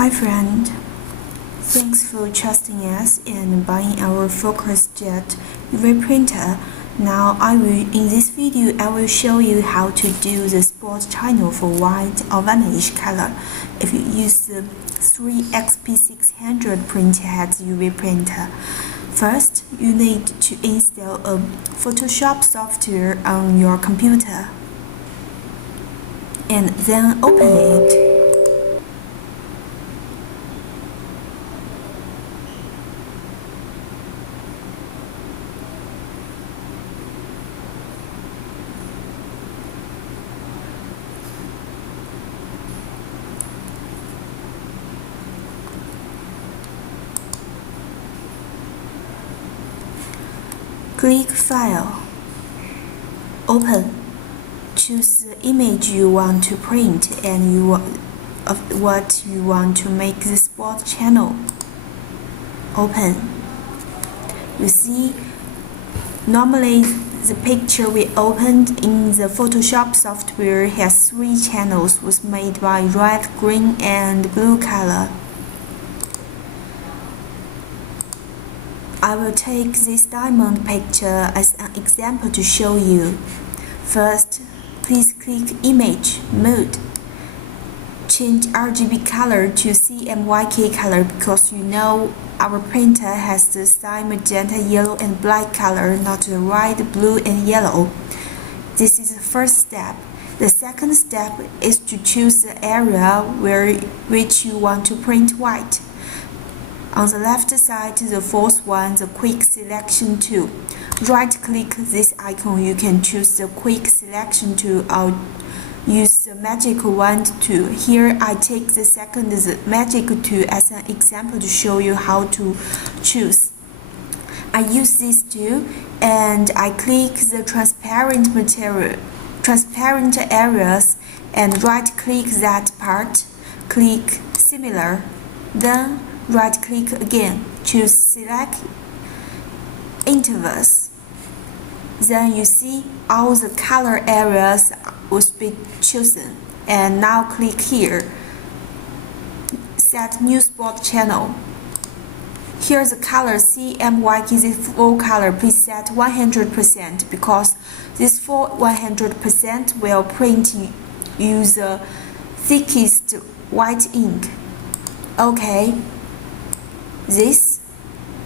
Hi friend, thanks for trusting us and buying our Focus Jet UV printer. In this video I will show you how to do the spot channel for white or varnish color if you use the 3XP600 printhead UV printer. First, you need to install a Photoshop software on your computer and then open it. Click File, Open, choose the image you want to print and what you want to make the spot channel. Open. You see, normally the picture we opened in the Photoshop software has 3 channels, was made by red, green and blue color. I will take this diamond picture as an example to show you. First, please click Image, Mode. Change RGB color to CMYK color because you know our printer has the cyan, magenta, yellow and black color, not the red, blue and yellow. This is the first step. The second step is to choose the area which you want to print white. On the left side, the fourth one, the Quick Selection tool. Right-click this icon. You can choose the Quick Selection tool or use the Magic Wand tool. Here, I take the second, the Magic tool, as an example to show you how to choose. I use this tool and I click the transparent areas and right-click that part. Click Similar. Then right-click again, choose Select Intervals. Then you see all the color areas will be chosen. And now click here, Set New Spot Channel. Here the color CMYK is full color. Please set 100% because this full 100% will print use the thickest white ink. Okay. This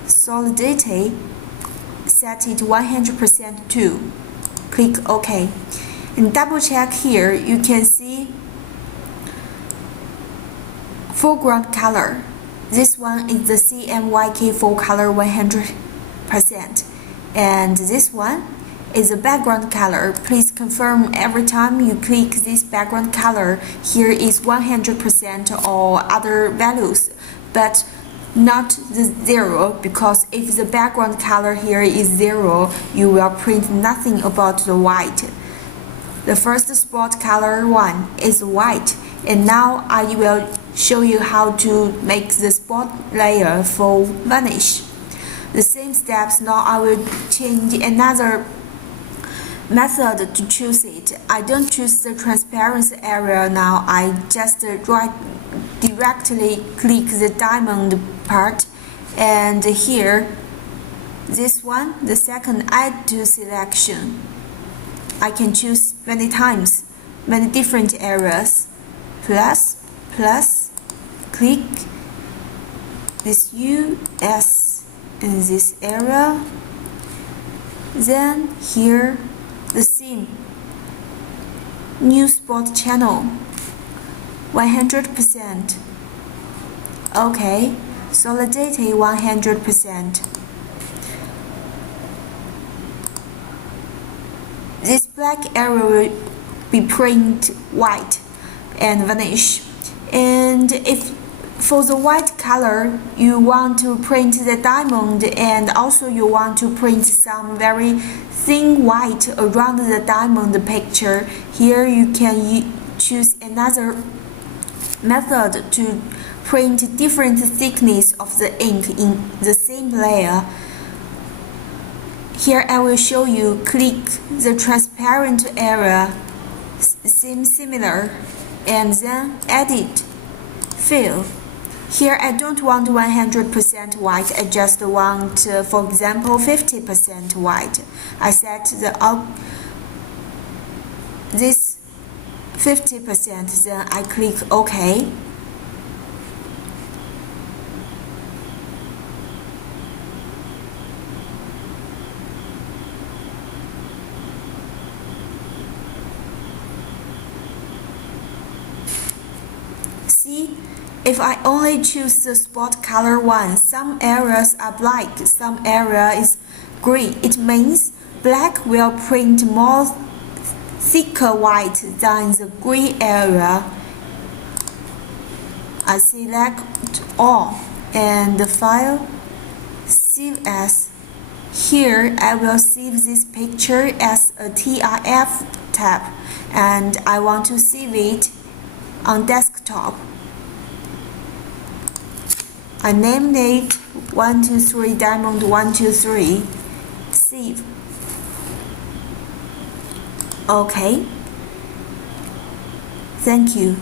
solidity, set it 100% too. Click OK. And double check here, you can see foreground color. This one is the CMYK full color 100%. And this one is the background color. Please confirm every time you click this background color, here is 100% or other values. But not the 0, because if the background color here is 0, you will print nothing about the white. The first spot color 1 is white, and now I will show you how to make the spot layer for varnish. The same steps. Now I will change another method to choose it. I don't choose the transparency area now. I just directly click the diamond part, and here this one, the second, Add to Selection. I can choose many times, many different areas. Plus, click this US in this area. Then here the theme, New Spot Channel, 100%. OK, solidity 100%. This black area will be print white and varnish. And if for the white color you want to print the diamond and also you want to print some very thin white around the diamond picture, here you can choose another method to print different thickness of the ink in the same layer. Here I will show you. Click the transparent area, similar, and then Edit, Fill. Here I don't want 100% white, I just want, for example, 50% white. I set this 50%, then I click OK. See, if I only choose the spot color one, some areas are black, some area is green. It means black will print more thicker white than the green area. I select all and the file, save as. Here I will save this picture as a TIFF tab and I want to save it on desktop. I named it 123 Diamond 123. Save. OK. Thank you.